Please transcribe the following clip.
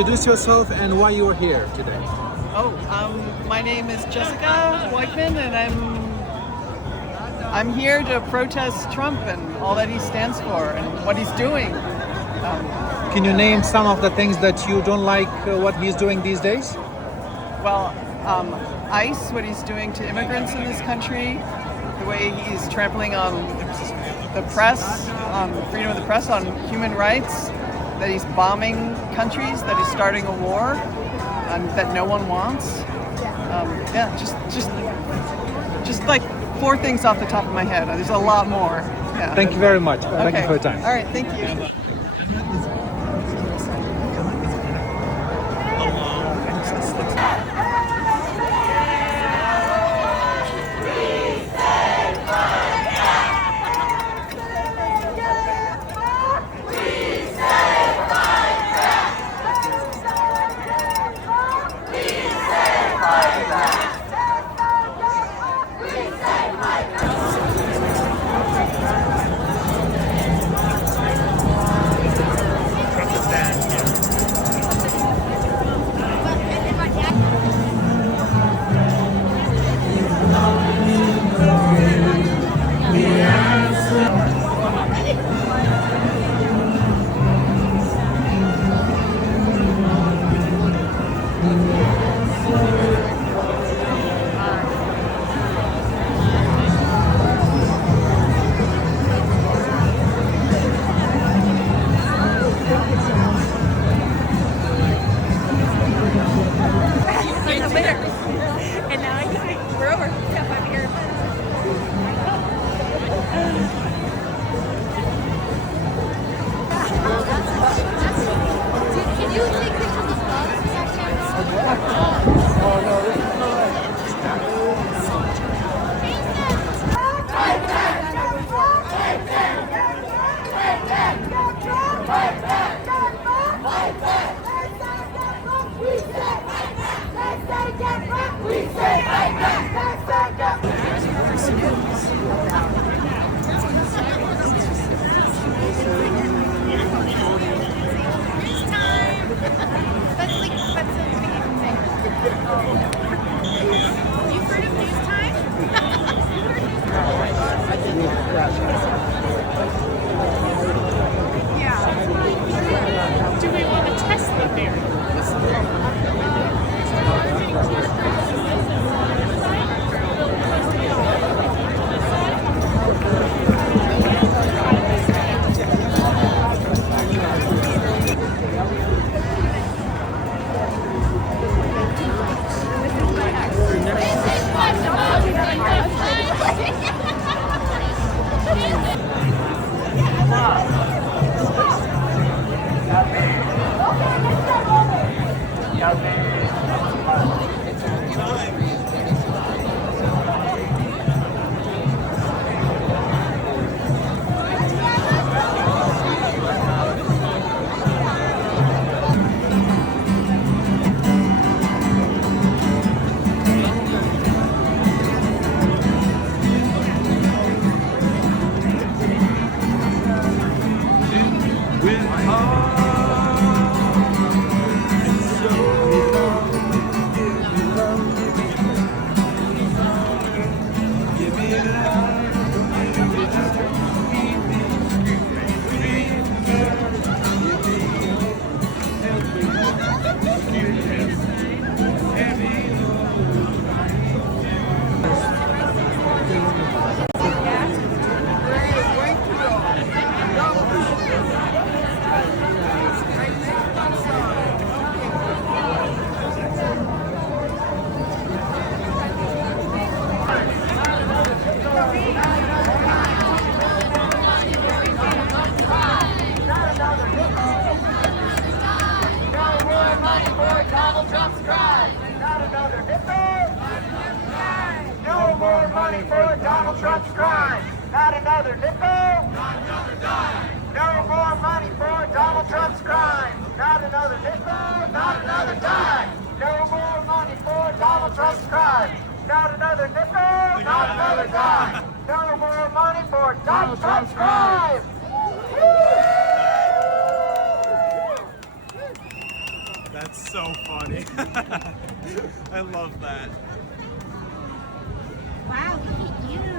introduce yourself and why you are here today. My name is Jessica Whiteman, and I'm here to protest Trump and all that he stands for and what he's doing. Can you name some of the things that you don't like what he's doing these days? Well, ICE, what he's doing to immigrants in this country, the way he's trampling on the press, on freedom of the press, on human rights, that he's bombing countries, that he's starting a war that no one wants. Just like 4 things off the top of my head. There's a lot more. Yeah. Thank you very much. Okay. Thank you for your time. All right, thank you. That's so funny. I love that. Wow, look at you.